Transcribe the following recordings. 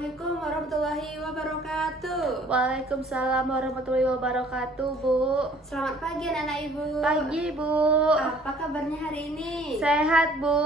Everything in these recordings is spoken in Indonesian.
Assalamualaikum warahmatullahi wabarakatuh. Waalaikumsalam warahmatullahi wabarakatuh, Bu. Selamat pagi anak-anak ibu. Pagi, Bu. Apa kabarnya hari ini? Sehat, Bu.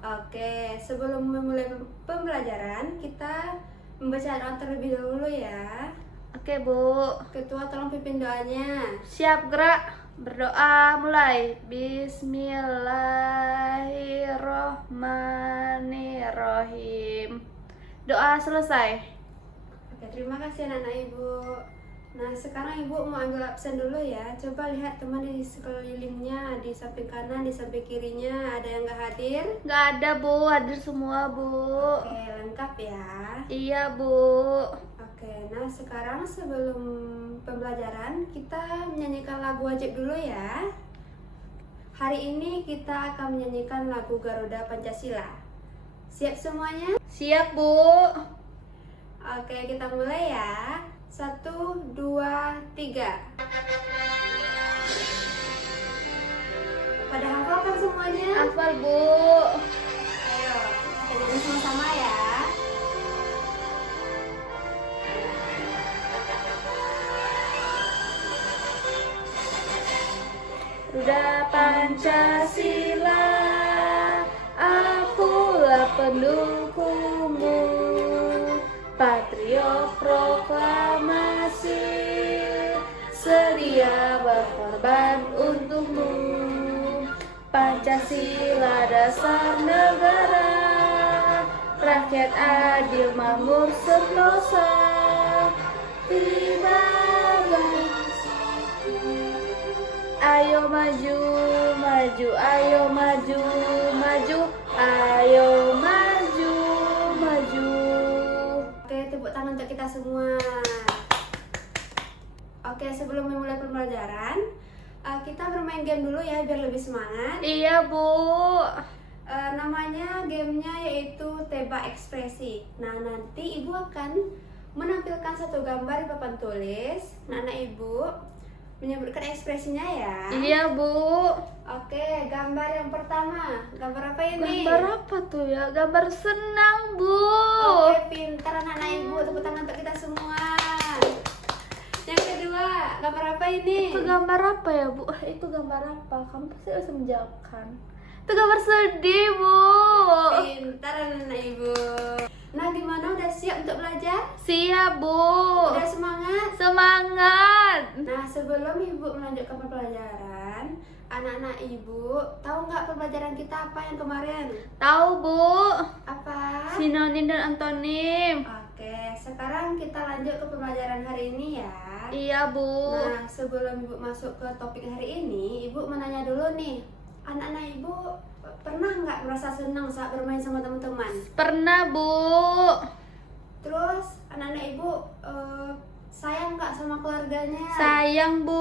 Oke, sebelum memulai pembelajaran, kita membaca doa terlebih dahulu ya. Oke, Bu. Ketua tolong pimpin doanya. Siap gerak. Berdoa mulai. Bismillahirrohmanirrohim. Doa selesai. Oke, terima kasih anak-anak ibu. Nah, sekarang ibu mau ambil absen dulu ya. Coba lihat teman di sekelilingnya, di samping kanan, di samping kirinya, ada yang nggak hadir? Nggak ada, Bu. Hadir semua, Bu. Oke, lengkap ya. Iya, Bu. Oke, nah sekarang sebelum pembelajaran kita menyanyikan lagu wajib dulu ya. Hari ini kita akan menyanyikan lagu Garuda Pancasila. Siap semuanya? Siap, Bu. Oke, kita mulai ya. 1, 2, 3. Pada hafal kan semuanya? Hafal, Bu. Ayo, kita nyanyi sama-sama ya. Garuda Pancasila, akulah pendukungmu, patriot proklamasi, sedia berkorban untukmu. Pancasila dasar negara, rakyat adil makmur sentosa, tiba ayo maju, maju, ayo maju, maju, ayo maju, maju. Oke, tepuk tangan untuk kita semua. Oke, sebelum memulai pembelajaran, kita bermain game dulu ya biar lebih semangat. Iya, Bu. Namanya gamenya yaitu tebak ekspresi. Nah, nanti ibu akan menampilkan satu gambar di papan tulis. Nah, anak ibu menyebutkan ekspresinya ya. Iya, Bu. Oke, gambar yang pertama. Gambar apa ini? Gambar apa tuh ya? Gambar senang, Bu. Oke, pintar anak-anak ibu. Tepuk tangan untuk kita semua. Yang kedua, gambar apa ini? Itu gambar apa ya, Bu? Itu gambar apa? Kamu pasti bisa menjawabkan. Itu gambar sedih, Bu. Pintar anak-anak ibu. Nah, gimana? Udah siap untuk belajar? Siap, Bu. Udah semangat? Semangat. Nah, sebelum ibu melanjutkan pembelajaran, anak-anak ibu tahu nggak pembelajaran kita apa yang kemarin? Tahu, Bu. Apa? Sinonim dan antonim. Oke, sekarang kita lanjut ke pembelajaran hari ini ya. Iya, Bu. Nah, sebelum ibu masuk ke topik hari ini, ibu menanya dulu nih, anak-anak ibu pernah nggak merasa senang saat bermain sama teman-teman? Pernah, Bu. Terus anak-anak ibu sayang nggak sama keluarganya? Sayang, Bu.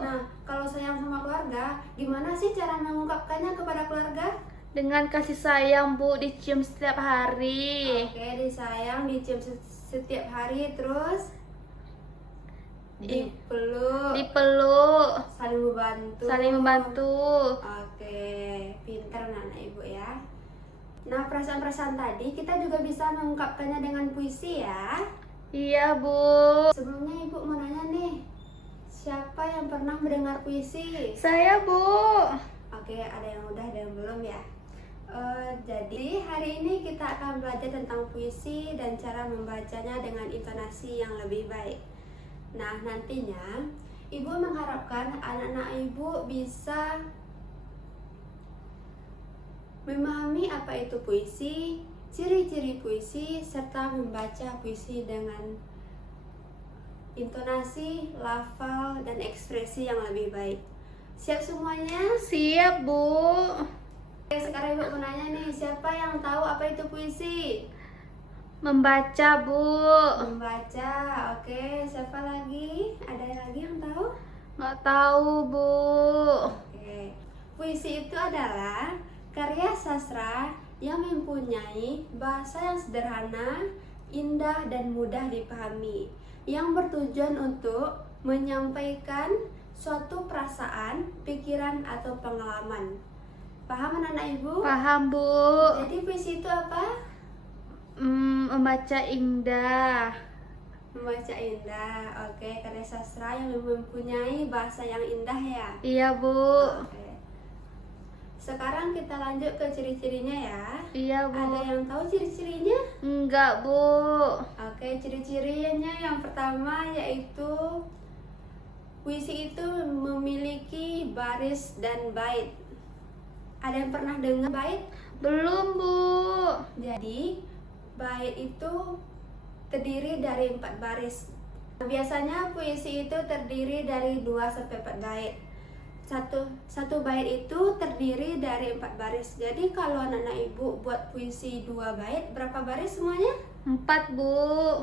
Nah, kalau sayang sama keluarga, gimana sih cara mengungkapkannya kepada keluarga? Dengan kasih sayang, Bu, dicium setiap hari. Oke, disayang, dicium setiap hari, terus dipeluk, Dipeluk, saling membantu. saling membantu. Oke, pintar anak ibu ya. Nah, perasaan-perasaan tadi kita juga bisa mengungkapkannya dengan puisi ya. Iya, Bu. Sebelumnya ibu mau nanya nih, siapa yang pernah mendengar puisi? Saya, Bu. Oke, ada yang udah, ada yang belum ya. Jadi hari ini kita akan belajar tentang puisi dan cara membacanya dengan intonasi yang lebih baik. Nah, nantinya ibu mengharapkan anak-anak ibu bisa memahami apa itu puisi, ciri-ciri puisi, serta membaca puisi dengan intonasi, lafal, dan ekspresi yang lebih baik. Siap semuanya? Siap, Bu. Oke, sekarang ibu mau nanya nih, siapa yang tahu apa itu puisi? Membaca, Bu. Membaca. Oke, siapa lagi? Ada lagi yang tahu? Nggak tahu, Bu. Oke. Puisi itu adalah karya sastra yang mempunyai bahasa yang sederhana, indah dan mudah dipahami, yang bertujuan untuk menyampaikan suatu perasaan, pikiran atau pengalaman. Paham anak-anak ibu? Paham, Bu. Jadi puisi itu apa? Membaca indah. Membaca indah. Oke, karya sastra yang mempunyai bahasa yang indah ya. Iya, Bu. Oke. Sekarang kita lanjut ke ciri-cirinya ya. Iya, Bu. Ada yang tahu ciri-cirinya? Enggak, Bu. Oke, ciri-cirinya yang pertama yaitu puisi itu memiliki baris dan bait. Ada yang pernah dengar bait? Belum, Bu. Jadi, bait itu terdiri dari 4 baris. Biasanya puisi itu terdiri dari 2 sampai 4 bait. Satu bait itu terdiri dari 4 baris. Jadi kalau anak-anak ibu buat puisi 2 bait, berapa baris semuanya? 4, Bu.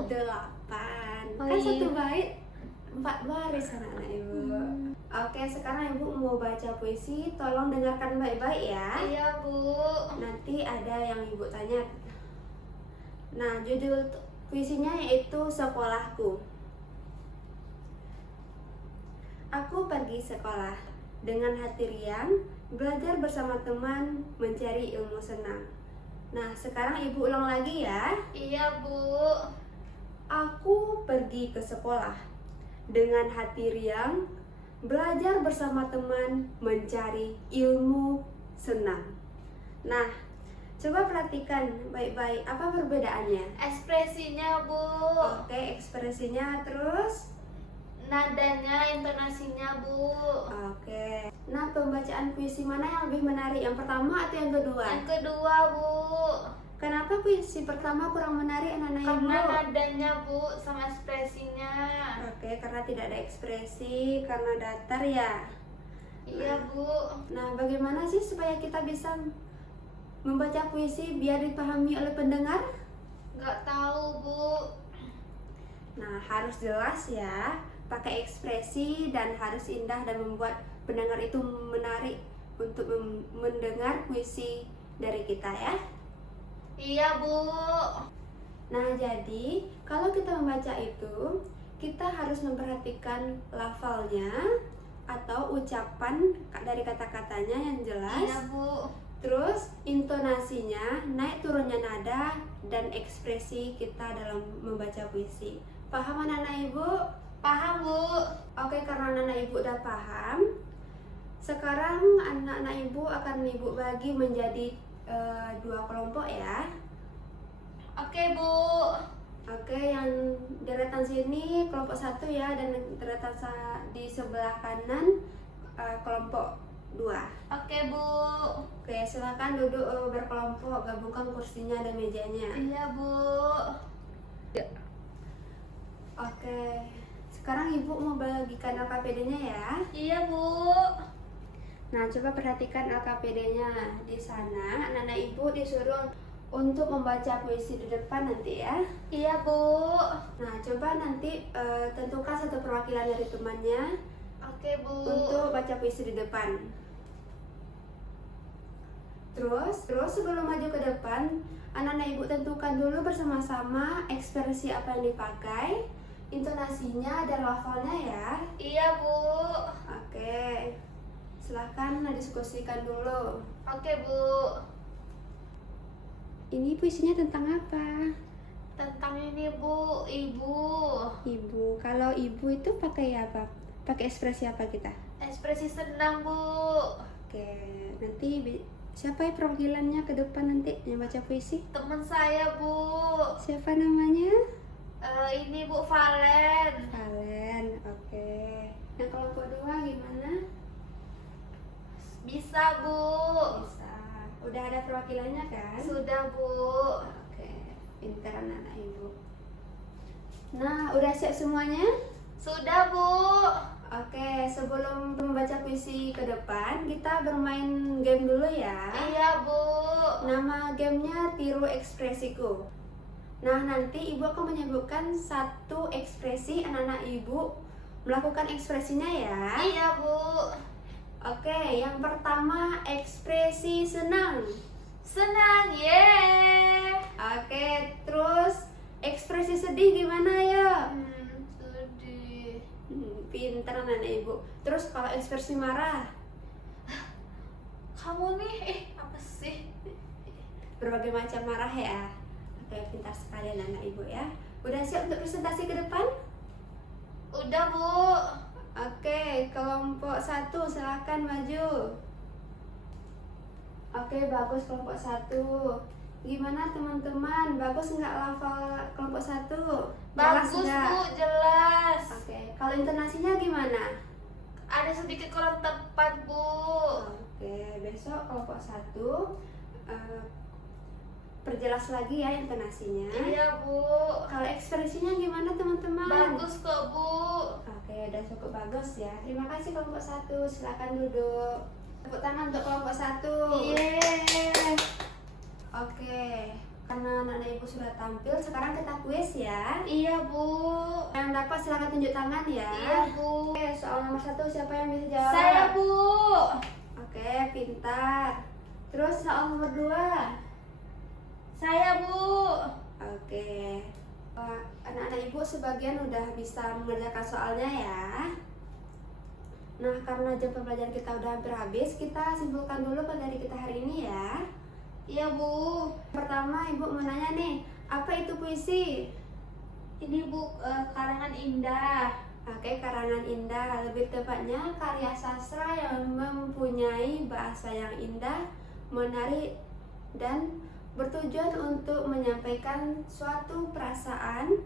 8. Oh, Kan iya. satu bait 4 baris anak-anak ibu. Oke, sekarang ibu mau baca puisi, tolong dengarkan baik-baik ya. Iya, Bu. Nanti ada yang ibu tanya. Nah, judul puisinya yaitu Sekolahku. Aku pergi sekolah dengan hati riang, belajar bersama teman, mencari ilmu senang. Nah, sekarang ibu ulang lagi ya. Iya, Bu. Aku pergi ke sekolah dengan hati riang, belajar bersama teman, mencari ilmu senang. Nah, coba perhatikan baik-baik apa perbedaannya. Ekspresinya, Bu. Oke, ekspresinya terus. Nadanya, intonasinya, Bu. Oke. Nah, pembacaan puisi mana yang lebih menarik? Yang pertama atau yang kedua? Yang kedua, Bu. Kenapa puisi pertama kurang menarik anak-anak ibu? Karena nadanya, Bu, sama ekspresinya. Oke, karena tidak ada ekspresi, karena datar ya. Iya, Bu. Nah, bagaimana sih supaya kita bisa membaca puisi biar dipahami oleh pendengar? Nggak tahu, Bu. Nah, harus jelas ya, pakai ekspresi dan harus indah dan membuat pendengar itu menarik untuk mendengar puisi dari kita ya. Iya, Bu. Nah, jadi kalau kita membaca itu, kita harus memperhatikan lafalnya atau ucapan dari kata-katanya yang jelas. Iya, Bu. Terus intonasinya, naik turunnya nada, dan ekspresi kita dalam membaca puisi. Paham anak-anak ibu? Paham, Bu. Oke, karena anak-anak ibu udah paham, sekarang anak-anak ibu akan ibu bagi menjadi 2 kelompok ya. Oke, Bu. Oke, yang deretan sini kelompok 1 ya, dan deretan di sebelah kanan kelompok 2. Oke, Bu. Oke, silakan duduk berkelompok, gabungkan kursinya dan mejanya. Iya, Bu. Oke, sekarang ibu mau bagikan LKPD-nya ya. Iya, Bu. Nah, coba perhatikan LKPD-nya. Di sana anak-anak ibu disuruh untuk membaca puisi di depan nanti ya. Iya, Bu. Nah, coba nanti tentukan satu perwakilan dari temannya Oke, Bu. untuk baca puisi di depan. Terus sebelum maju ke depan, anak-anak ibu tentukan dulu bersama-sama ekspresi apa yang dipakai, intonasinya dan lafalnya ya. Iya, Bu. Oke, silahkan diskusikan dulu. Oke, Bu. Ini puisinya tentang apa? Tentang ini, Bu. Ibu. Ibu. Kalau ibu itu pakai apa? Pakai ekspresi apa kita? Ekspresi senang, Bu. Oke, nanti siapa ya perwakilannya ke depan nanti yang baca puisi? Teman saya, Bu. Siapa namanya? Ini, Bu, Valen. Valen. Oke. Yang kelompok 2 gimana? Bisa, Bu. Bisa. Udah ada perwakilannya kan? Sudah, Bu. Oke, pinter anak-anak ibu. Nah, udah siap semuanya? Sudah, Bu. Oke, sebelum membaca puisi ke depan, kita bermain game dulu ya. Iya, Bu. Nama gamenya Tiru Ekspresiku. Nah, nanti ibu akan menyebutkan satu ekspresi, anak-anak ibu melakukan ekspresinya ya. Iya, Bu. Oke, yang pertama ekspresi senang. Senang, ye. Oke, terus ekspresi sedih gimana ya? Sedih. Pinter anak ibu. Terus kalau ekspresi marah, Kamu nih, apa sih? berbagai macam marah ya. Oke, pintar sekali anak ibu ya. Udah siap untuk presentasi ke depan? Udah, Bu. Oke, kelompok 1 silahkan maju. Oke, bagus kelompok 1. Gimana teman-teman? Bagus nggak hafal kelompok 1? Bagus, nggak? Bu, jelas. Oke, kalau intonasinya gimana? Ada sedikit kurang tepat, Bu. Oke, besok kelompok 1 perjelas lagi ya intonasinya. Iya, Bu. Kalau ekspresinya gimana teman-teman? Bagus kok, Bu. Oke, udah cukup bagus ya. Terima kasih kelompok 1. Silakan duduk. Tepuk tangan untuk kelompok 1. Yeay. Oke, karena anak-anak ibu sudah tampil, sekarang kita kuis ya. Iya, Bu. Yang dapat silakan tunjuk tangan ya. Iya, Bu. Oke, soal nomor 1 siapa yang bisa jawab? Saya, Bu. Oke, pintar. Terus soal nomor 2. Saya, Bu. Oke. Anak-anak ibu sebagian udah bisa mengerjakan soalnya ya. Nah, karena jam pembelajaran kita udah hampir habis, kita simpulkan dulu materi kita hari ini ya. Iya, Bu. Pertama, ibu mau nanya nih, apa itu puisi? Ini, Bu, karangan indah. Oke, karangan indah, lebih tepatnya karya sastra yang mempunyai bahasa yang indah, menarik, dan bertujuan untuk menyampaikan suatu perasaan,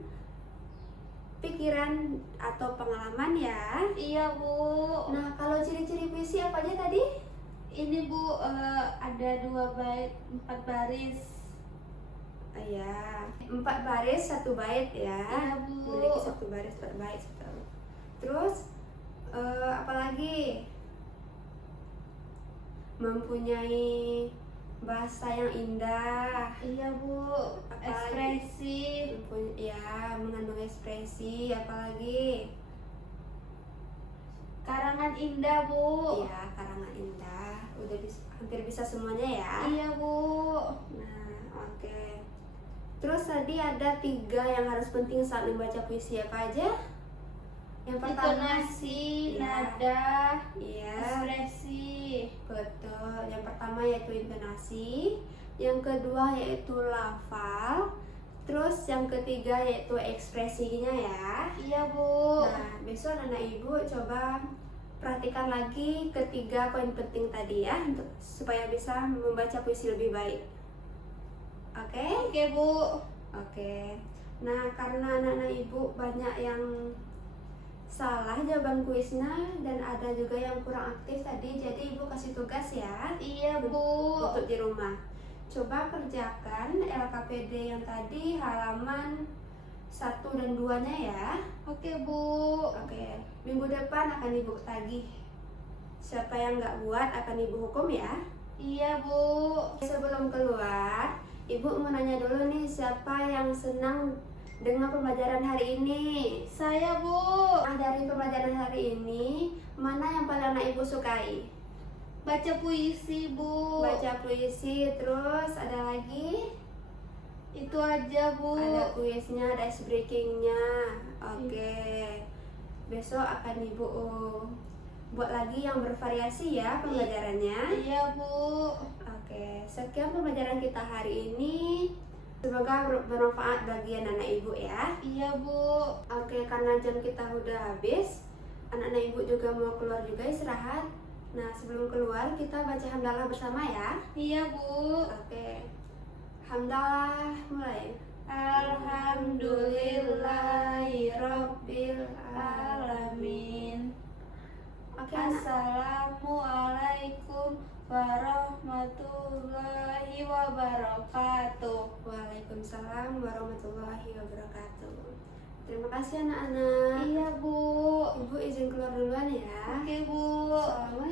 pikiran, atau pengalaman ya. Iya, Bu. Nah, kalau ciri-ciri puisi apa aja tadi? Ini, Bu, ada 2 bait, 4 baris. Ya, 4 baris 1 bait ya. Iya, Bu. Memiliki 1 baris 4 bait 1. Terus apalagi? Mempunyai bahasa yang indah. Iya, Bu. Apalagi? Ekspresi. Ya, mengandung ekspresi. Apalagi? Karangan indah, Bu. Ya, karangan indah. Udah hampir bisa semuanya ya. Iya, Bu. Nah, oke. Terus tadi ada 3 yang harus penting saat membaca puisi, apa aja? Yang pertama, Intonasi, ya. nada, Iya, ekspresi. betul. Yang pertama yaitu intonasi, yang kedua yaitu lafal, terus yang ketiga yaitu ekspresinya ya. Iya, Bu. Nah, besok anak ibu coba perhatikan lagi ketiga poin penting tadi ya, untuk supaya bisa membaca puisi lebih baik. Oke? Oke, Bu. Oke. Nah, karena anak-anak ibu banyak yang salah jawaban kuisnya dan ada juga yang kurang aktif tadi, jadi ibu kasih tugas ya Iya, Bu. untuk di rumah. Coba kerjakan LKPD yang tadi halaman 1 dan 2-nya ya. Oke, Bu. Oke, minggu depan akan ibu tagih. Siapa yang nggak buat akan ibu hukum ya. Iya, Bu. Sebelum keluar, ibu mau nanya dulu nih, siapa yang senang dengan pembelajaran hari ini? Saya, Bu. Nah, dari pembelajaran hari ini, mana yang paling anak ibu sukai? Baca puisi, Bu. Baca puisi, terus ada lagi? Itu aja, Bu. Ada kuisnya, ada ice breakingnya. Oke. Besok akan ibu buat lagi yang bervariasi ya pembelajarannya. Iya, Bu. Oke, sekian pembelajaran kita hari ini. Semoga bermanfaat bagi anak-anak ibu ya. Iya, Bu. Oke, karena jam kita udah habis, anak-anak ibu juga mau keluar juga istirahat. Nah, sebelum keluar kita baca hamdalah bersama ya. Iya, Bu. Oke. Hamdalah mulai. Alhamdulillahirabbil alamin. Oke, anak. Assalamualaikum warahmatullahi wabarakatuh. Waalaikumsalam warahmatullahi wabarakatuh. Terima kasih anak-anak. Iya, Bu. Ibu izin keluar duluan ya. Oke, Bu. Assalamualaikum.